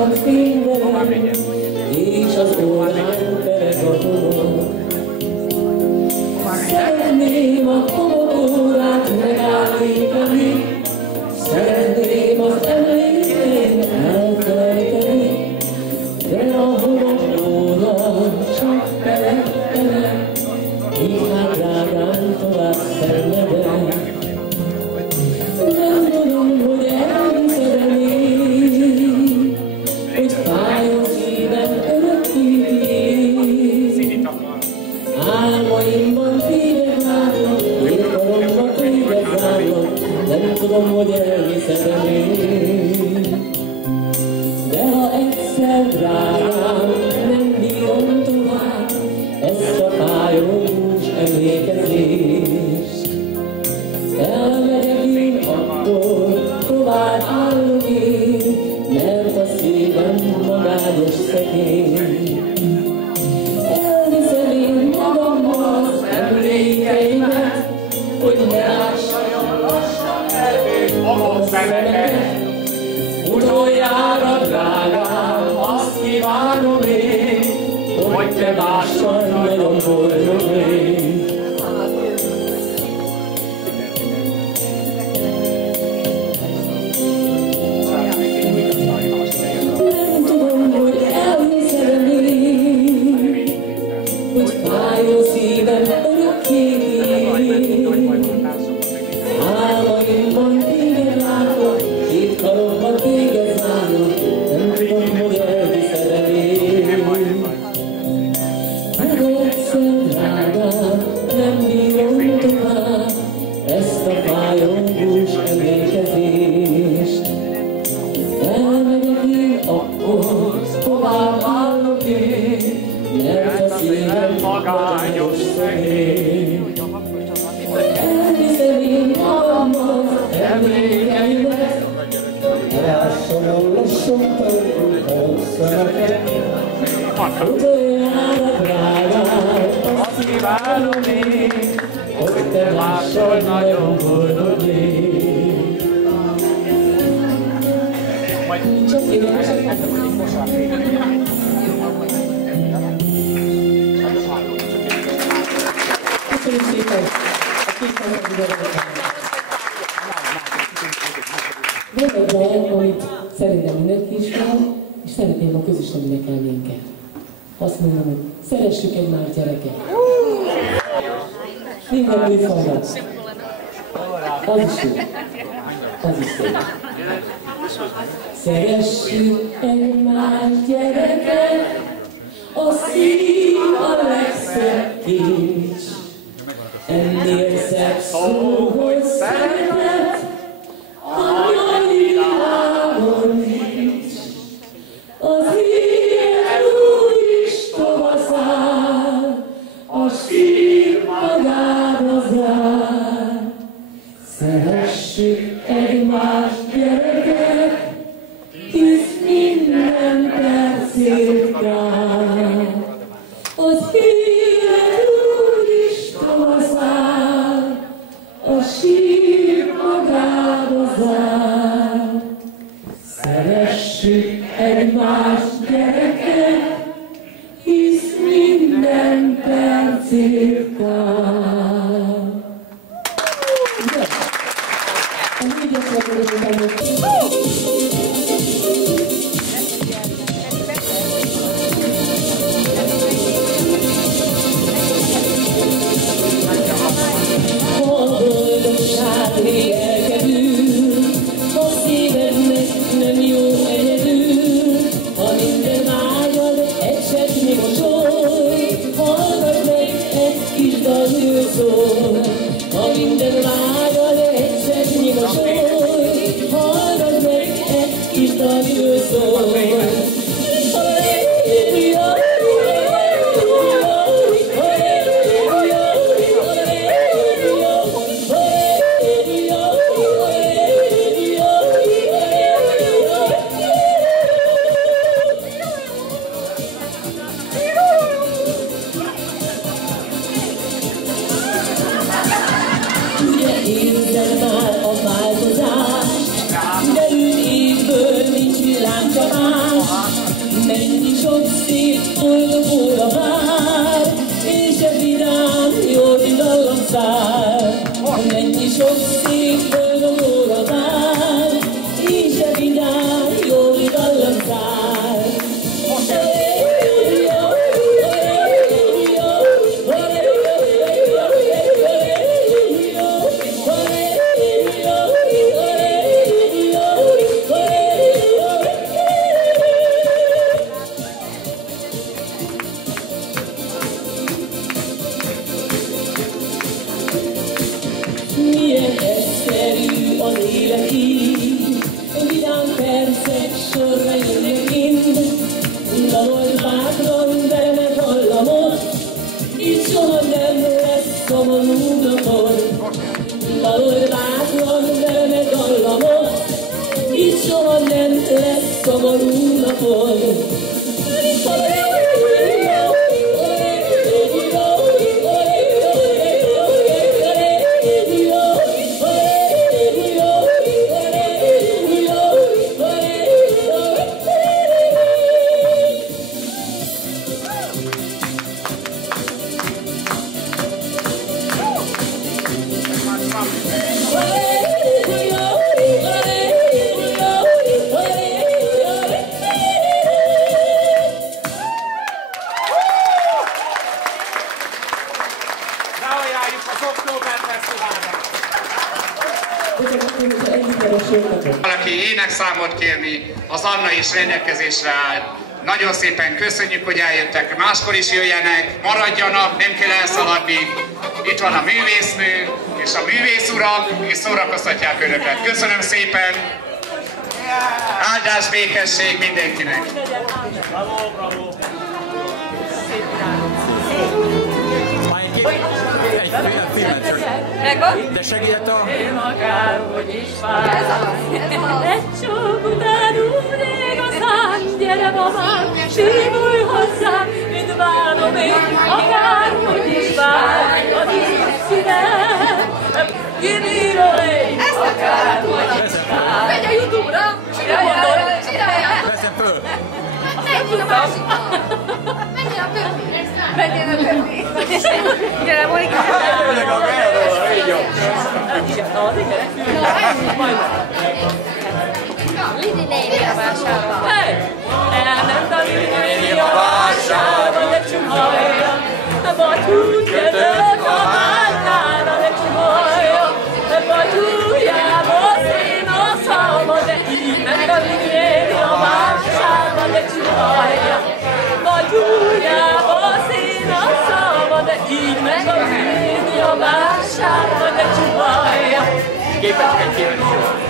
lassan fényvelem, és az órán pereg a homok. Szeretném a homokórát megállítani, szeretném az emlékeim elfelejteni, de a homokóra csak pereg, így hát drágán tovább szenvedem. Nem tudom, hogy elhiszed-e még, hogy fájó szívem örökké. Álmaimban téged látlak, értalomban téged zárlak, nem tudom, hogy elhiszed-e még. De ha egyszer drágám, nem bírom tovább ezt a fájós emlékezést. Elmegyek én attól, tovább állok én, mert a szívem magányos szegény. Elviszem én magammal az emlékeimet, hogy ne lássam lassan elvét a szemeket. Utoljára drágám, azt kívánom én, hogy te mással nagyon boldog légy. Nem tudom, hogy elhiszed-e még, hogy fájó szívem örökké. Álmaimban téged látok, két karomban téged zárlak, nem tudom, hogy elhiszed-e még. De egyszer drágám, nem bírom tovább ezt a fájós emlékezést. Elmegyek én akkor, tovább állok én, mert a szívem magányos szegény. Elviszem én magammal emlékeimet, elássam lassan tanultam szemeket. Utoljára drágám, azt kívánom én, hogy te mással nagyon boldog légy. Csak édesek. Köszönjük szépen a készített videókat. Van egy dal, amit szerintem mindenki ismer, és szeretném, ha közösen énekelnénk el. Azt mondom, hogy szeressük egymást, gyerekek. Minden műfajra. Az is jó. Az is szép. Szeressük egymást, gyerekek, a szív a legszebb kincs. Ennél szebb szó, hogy szeretet, a mai világon nincs. Az élet úgy is tovaszál, a sír magába zár. Szeressük egymást, gyerekek, hisz minden percért kár. Az élet úgy is tovaszál, a sír magába zár. Szeressük egymást, gyerekek, hisz minden percért kár. A boldogság lélkedül, a szívednek nem jó egyedül, ha minden vágyad egy cseppnyi mosoly, hallgass meg egy kis dal szól. Ha minden vágyad egy cseppnyi mosoly, hallgass meg egy kis dal szól. száll, mennyi sok szép boldog óra vár, így se vigyár, jól dallamzál. Milyen egyszerű az élet így, vidám percek sorra jönnek mind. Dalold bátran, de ne hallamod, így soha nem lesz szomorú napod. Dalold bátran, de ne hallamod, így soha nem lesz szomorú napod. Valaki énekszámot kérni, az Anna is rendelkezésre áll. Nagyon szépen köszönjük, hogy eljöttek, máskor is jöjjenek, maradjanak, nem kell elszaladni. Itt van a művésznő és a művészurak, és szórakoztatják önöket. Köszönöm szépen! Áldás, békesség mindenkinek! Bravo, bravo! Egy filmet csak. De segített a... Én akárhogy is vár. Egy csók után úgy ég a szám, gyere babám, sírulj hozzám, mint várom én, akárhogy is vár. Az is színem, kibírom én, akárhogy is vár. Megy a YouTube-ra, csináljátok! Veszem föl! Menjél a másikba! Menjél a többi! Menjél a többi! Gyere, Monika! Menjél a gárdóra, így jó! Lidi néni a vásárolva. Elment a Lidi néni a vásárba, de csuhajja, a batyút kötött a háttára, de csuhajja, a batyújából szín a szalma, de így ment a Lidi néni a vásárba, de csuhajja, batyújából szín a szalma, de így ment a Lidi néni a vásárba, de csuhajja. Képet kell kérni.